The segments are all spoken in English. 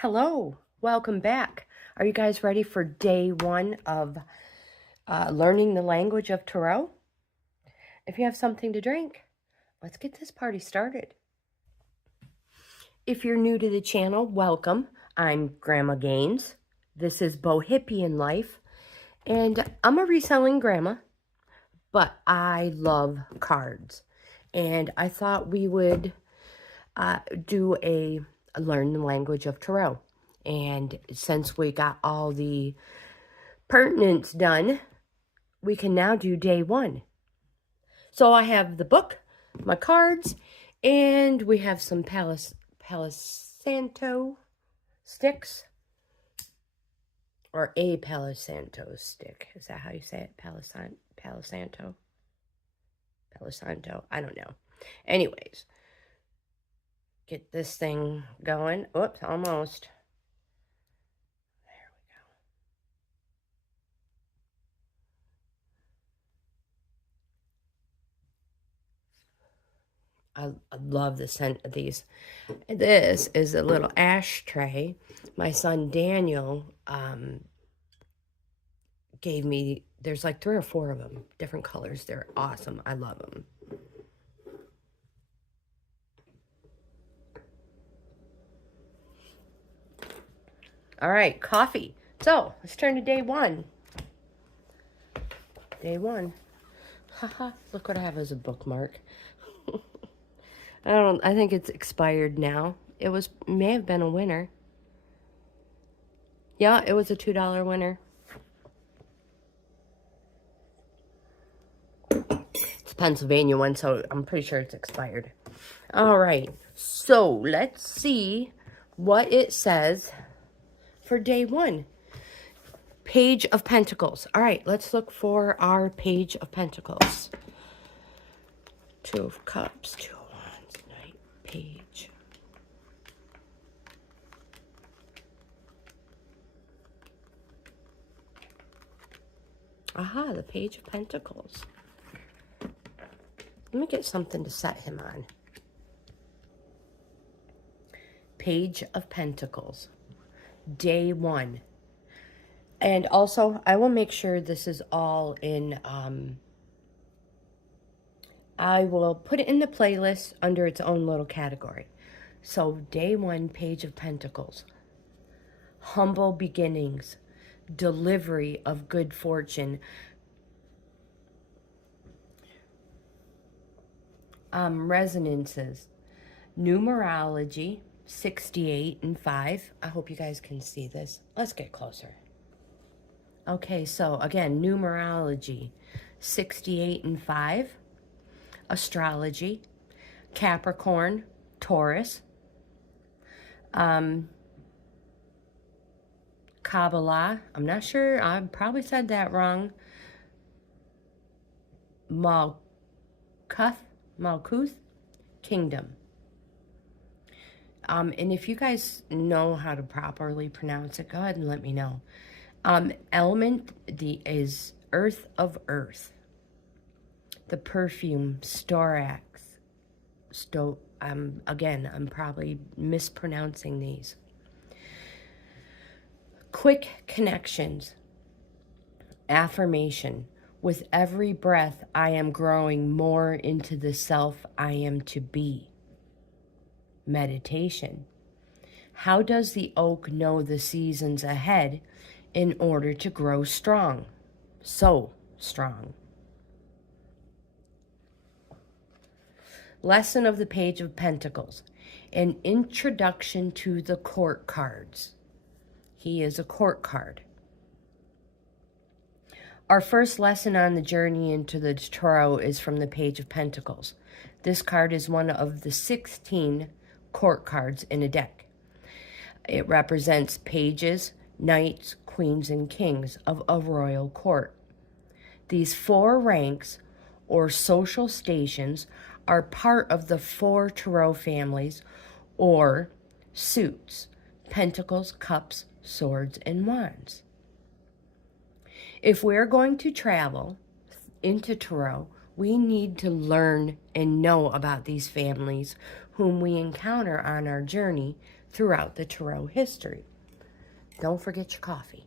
Hello, welcome back. Are you guys ready for day one of learning the language of tarot? If you have something to drink, let's get this party started. If you're new to the channel, welcome. I'm Grandma GAINZ. This is Bohippianlife, and I'm a reselling grandma, but I love cards. And I thought we would do a learn the language of tarot. And since we got all the pertinence done, we can now do day one. So I have the book, my cards, and we have some Palo Santo sticks. Or a Palo Santo stick. Is that how you say it? Palo Santo? Palo Santo. I don't know. Anyways. Get this thing going. Oops, almost. There we go. I love the scent of these. This is a little ashtray. My son Daniel gave me, there's like 3 or 4 of them, different colors. They're awesome. I love them. All right, coffee. So let's turn to day one. Day one. Haha, look what I have as a bookmark. I think it's expired now. It may have been a winner. Yeah, it was a $2 winner. It's a Pennsylvania one, so I'm pretty sure it's expired. All right, so let's see what it says for day one. Page of Pentacles. All right, let's look for our Page of Pentacles. 2 of Cups, 2 of Wands, Knight, Page. Aha, the Page of Pentacles. Let me get something to set him on. Page of Pentacles. Day one. And also, I will make sure this is all in, I will put it in the playlist under its own little category. So, day one, Page of Pentacles. Humble beginnings. Delivery of good fortune. Resonances. Numerology. 68 and 5. I hope you guys can see this. Let's get closer. Okay, so again, numerology, 68 and 5. Astrology, Capricorn, Taurus. Kabbalah, I'm not sure, I probably said that wrong. Malkuth, Kingdom. And if you guys know how to properly pronounce it, go ahead and let me know. Element is Earth of Earth. The perfume, Storax. Again, I'm probably mispronouncing these. Quick connections. Affirmation. With every breath, I am growing more into the self I am to be. Meditation. How does the oak know the seasons ahead in order to grow strong? So strong. Lesson of the Page of Pentacles. An introduction to the court cards. He is a court card. Our first lesson on the journey into the tarot is from the Page of Pentacles. This card is one of the 16 court cards in a deck. It represents pages, knights, queens, and kings of a royal court. These 4 ranks or social stations are part of the 4 tarot families or suits: Pentacles, Cups, Swords, and Wands. If we're going to travel into tarot, we need to learn and know about these families whom we encounter on our journey throughout the tarot history. Don't forget your coffee.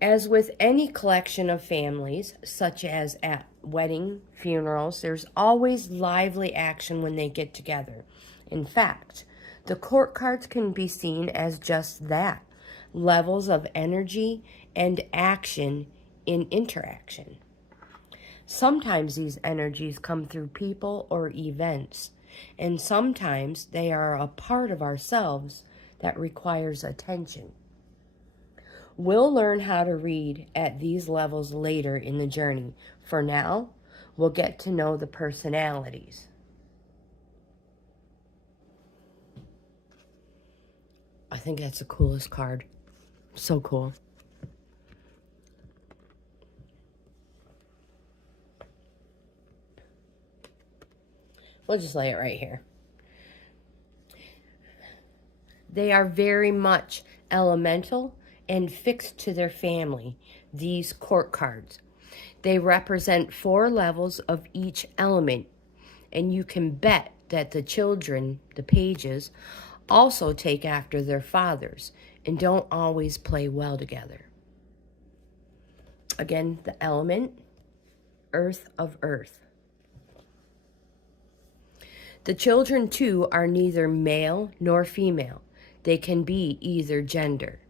As with any collection of families, such as at wedding, funerals, there's always lively action when they get together. In fact, the court cards can be seen as just that, levels of energy and action in interaction. Sometimes these energies come through people or events, and sometimes they are a part of ourselves that requires attention. We'll learn how to read at these levels later in the journey. For now, we'll get to know the personalities. I think that's the coolest card. So cool. We'll just lay it right here. They are very much elemental and fixed to their family, these court cards. They represent 4 levels of each element, and you can bet that the children, the pages, also take after their fathers and don't always play well together. Again, the element, earth of earth. The children, too, are neither male nor female. They can be either gender.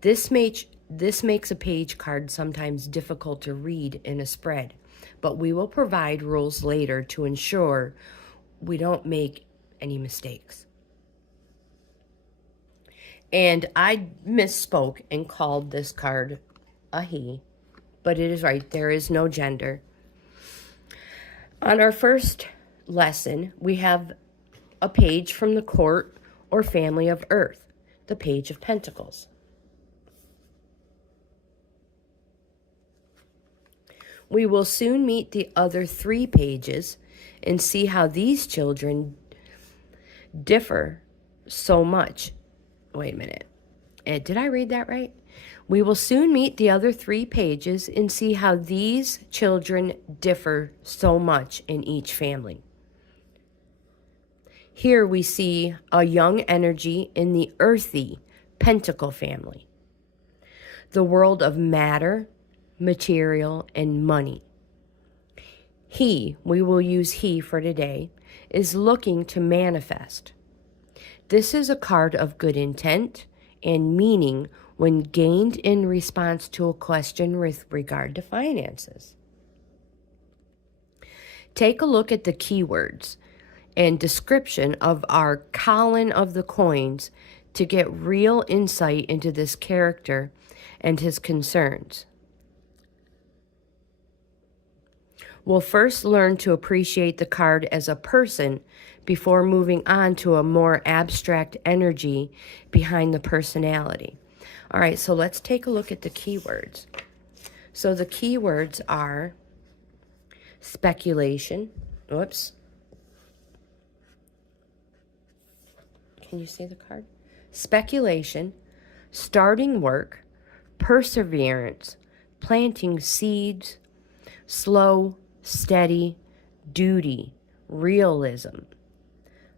This makes a page card sometimes difficult to read in a spread, but we will provide rules later to ensure we don't make any mistakes. And I misspoke and called this card a he, but it is right, there is no gender. On our first lesson, we have a page from the court or family of Earth, the Page of Pentacles. We will soon meet the other 3 pages and see how these children differ so much. Wait a minute. Did I read that right? We will soon meet the other 3 pages and see how these children differ so much in each family. Here we see a young energy in the earthy Pentacle family. The world of matter, material, and money. He, we will use he for today, is looking to manifest. This is a card of good intent and meaning when gained in response to a question with regard to finances. Take a look at the keywords and description of our Colin of the Coins to get real insight into this character and his concerns. We'll first learn to appreciate the card as a person before moving on to a more abstract energy behind the personality. All right, so let's take a look at the keywords. So the keywords are speculation. Oops. Can you see the card? Speculation, starting work, perseverance, planting seeds, slow, steady, duty, realism,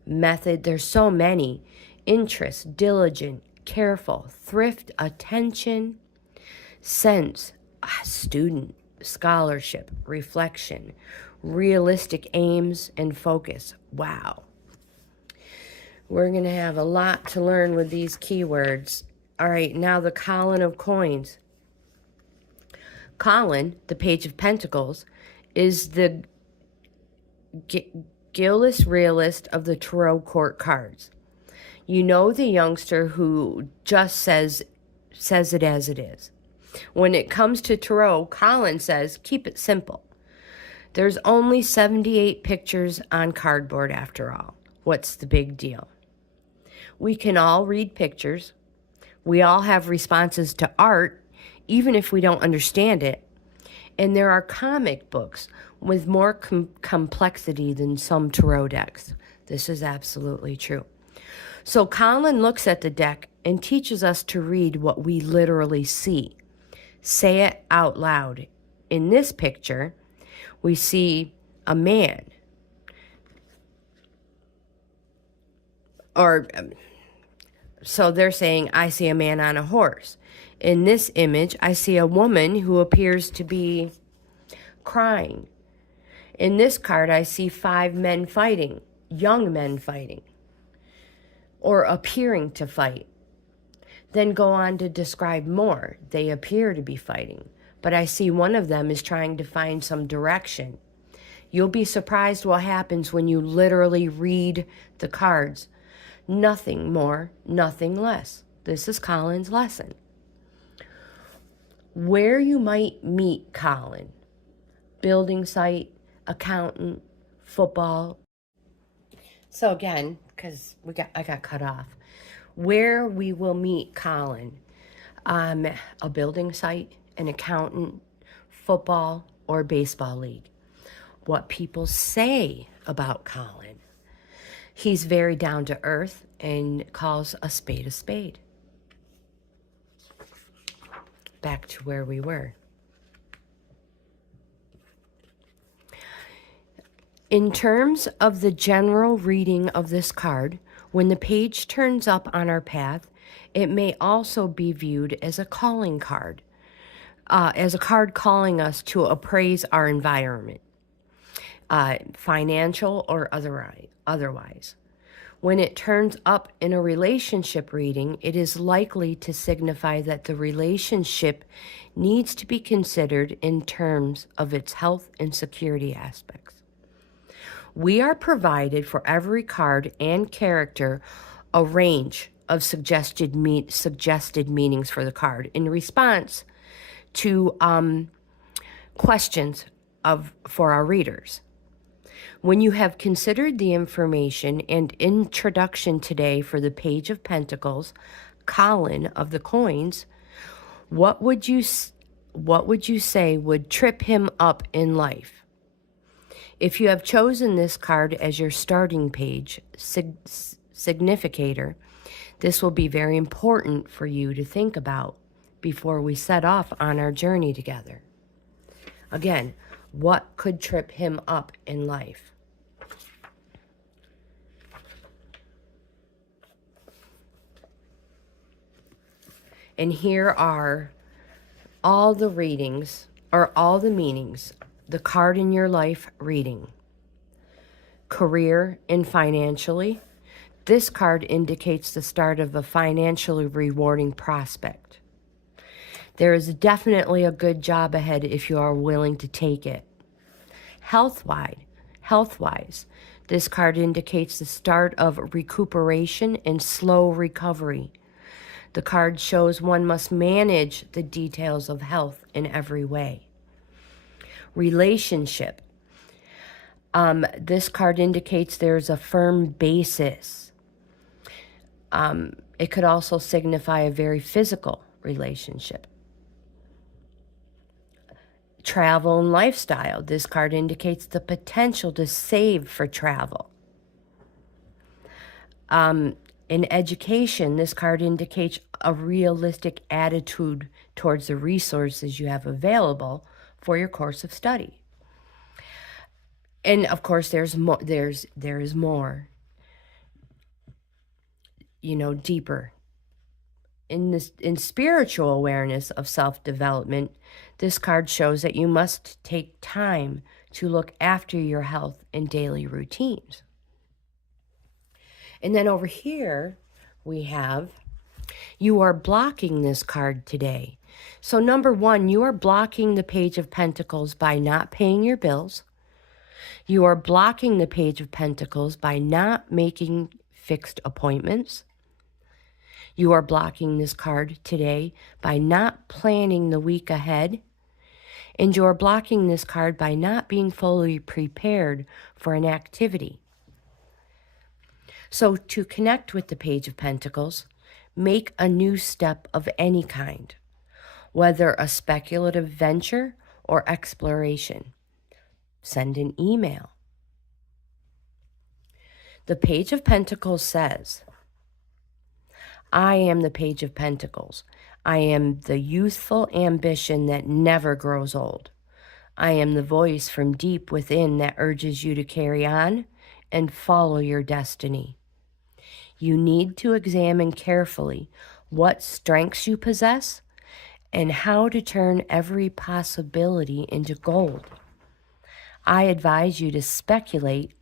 method, there's so many, interest, diligent, careful, thrift, attention, sense, student, scholarship, reflection, realistic aims, and focus. Wow. We're going to have a lot to learn with these keywords. All right, now the Colin of Coins. Colin, the Page of Pentacles, is the guileless realist of the tarot court cards. You know, the youngster who just says it as it is. When it comes to tarot, Colin says, keep it simple. There's only 78 pictures on cardboard after all. What's the big deal? We can all read pictures. We all have responses to art, even if we don't understand it. And there are comic books with more complexity than some tarot decks. This is absolutely true. So Colin looks at the deck and teaches us to read what we literally see. Say it out loud. In this picture, we see a man. or so they're saying, I see a man on a horse. In this image, I see a woman who appears to be crying. In this card, I see 5 men fighting, young men fighting, or appearing to fight. Then go on to describe more. They appear to be fighting, but I see one of them is trying to find some direction. You'll be surprised what happens when you literally read the cards. Nothing more, nothing less. This is Colin's lesson. Where you might meet Colin: building site, accountant, football. So again, because I got cut off. Where we will meet Colin: a building site, an accountant, football, or baseball league. What people say about Colin: he's very down to earth and calls a spade a spade. Back to where we were. In terms of the general reading of this card, when the page turns up on our path, it may also be viewed as a calling card, as a card calling us to appraise our environment, financial or otherwise. When it turns up in a relationship reading, it is likely to signify that the relationship needs to be considered in terms of its health and security aspects. We are provided for every card and character a range of suggested meanings for the card in response to questions for our readers. When you have considered the information and introduction today for the Page of Pentacles, Colin of the Coins, what would you say would trip him up in life? If you have chosen this card as your starting page significator, this will be very important for you to think about before we set off on our journey together. Again, what could trip him up in life? And here are all the readings, or all the meanings, the card in your life reading. Career and financially. This card indicates the start of a financially rewarding prospect. There is definitely a good job ahead if you are willing to take it. Health-wise, this card indicates the start of recuperation and slow recovery. The card shows one must manage the details of health in every way. Relationship. This card indicates there's a firm basis. It could also signify a very physical relationship. Travel and lifestyle. This card indicates the potential to save for travel. In education, this card indicates a realistic attitude towards the resources you have available for your course of study. And of course, there is more, deeper. In spiritual awareness of self-development, this card shows that you must take time to look after your health and daily routines. And then over here, we have, you are blocking this card today. So number one, you are blocking the Page of Pentacles by not paying your bills. You are blocking the Page of Pentacles by not making fixed appointments. You are blocking this card today by not planning the week ahead. And you are blocking this card by not being fully prepared for an activity. So to connect with the Page of Pentacles, make a new step of any kind, whether a speculative venture or exploration. Send an email. The Page of Pentacles says, I am the Page of Pentacles. I am the youthful ambition that never grows old. I am the voice from deep within that urges you to carry on and follow your destiny. You need to examine carefully what strengths you possess and how to turn every possibility into gold. I advise you to speculate,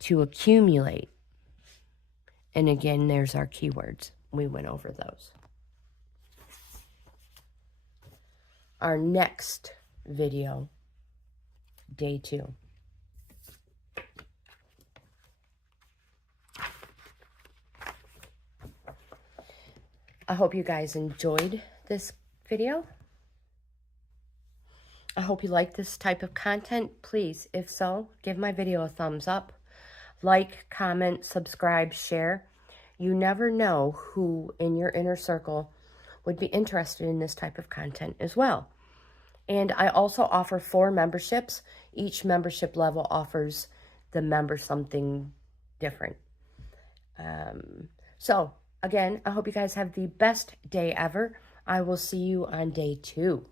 to accumulate. And again, there's our keywords. We went over those. Our next video, day 2. I hope you guys enjoyed this video. I hope you like this type of content. Please, if so, give my video a thumbs up. Like, comment, subscribe, share. You never know who in your inner circle would be interested in this type of content as well. And I also offer 4 memberships. Each membership level offers the member something different. So, again, I hope you guys have the best day ever. I will see you on day 2.